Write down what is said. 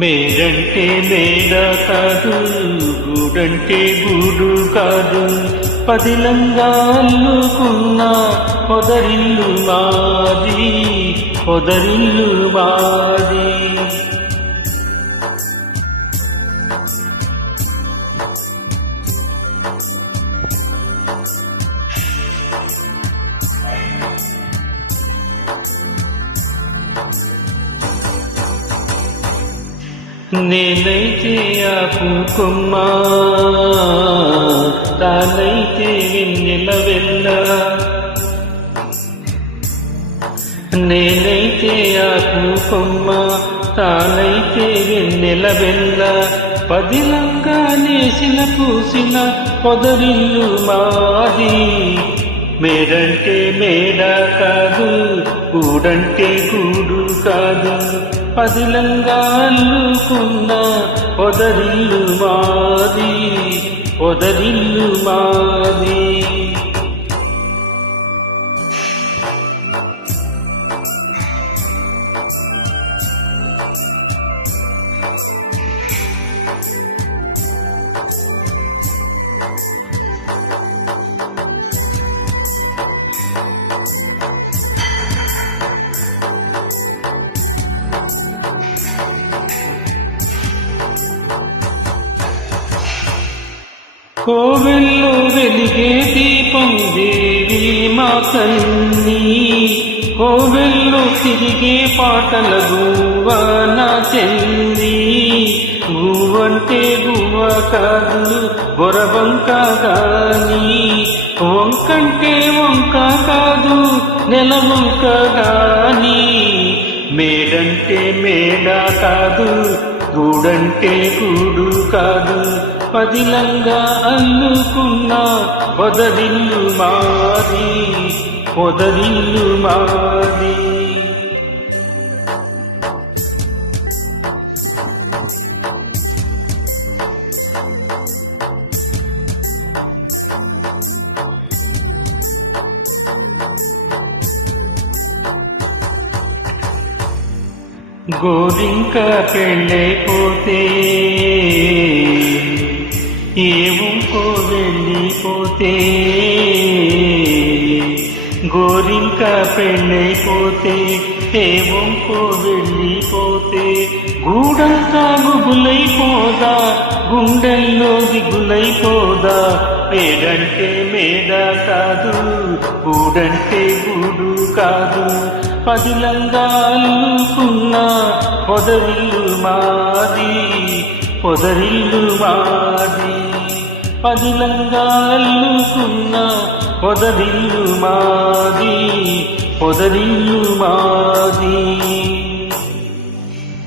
మేడంటే మేడ కాదు, గూడంటే గూడు కాదు, పదిలంగా అల్లుకున్న పొదరిల్లు మాది, పొదరిల్లు మాది. నేనైతే ఆకు కొమ్మ, తానైతే వెన్నెల వెళ్ళ. నేనైతే ఆకు కొమ్మ, తానైతే వెన్నెల వెళ్ళ. పదిలంగా నేసిన పూసిన పొదరిల్లు మాది. మేడంటే మేడ కాదు, గూడంటే గూడు కాదు, పదిలంగా అల్లుకున్న పొదరిల్లు మాది, పొదరిల్లు మాది. కోవెల్లో వెలిగే దీపం దేవి మా తల్లి, కోవెల్లో తిరిగే పాటల గువ్వ నా చెల్లి. గువ్వంటే గువ్వ కాదు, బొరబంక గాని, వంకంటే వంక కాదు, నెలవంక గాని. మేడంటే మేడ కాదు, గూడంటే గూడు కాదు, పదిలంగా అల్లుకున్న పొదరిల్లు మాది, పొదరిల్లు మాది. గోరింక పెళ్ళైపోతే ఏవుకో వెళ్ళిపోతే, గోరింక పెళ్ళైపోతే ఏవుకో వెళ్ళిపోతే, గూడంతా గుబులైపోదా, గుండెల్లో దిగులైపోదా. మేడంటే మేడ కాదు, గూడంటే గూడు కాదు, పదిలంగా అల్లుకున్న పొదరిల్లు మాది, పొదరిల్లు మాది. పదిలంగా అల్లుకున్న పొదరిల్లు మాది, పొదరిల్లు మాది.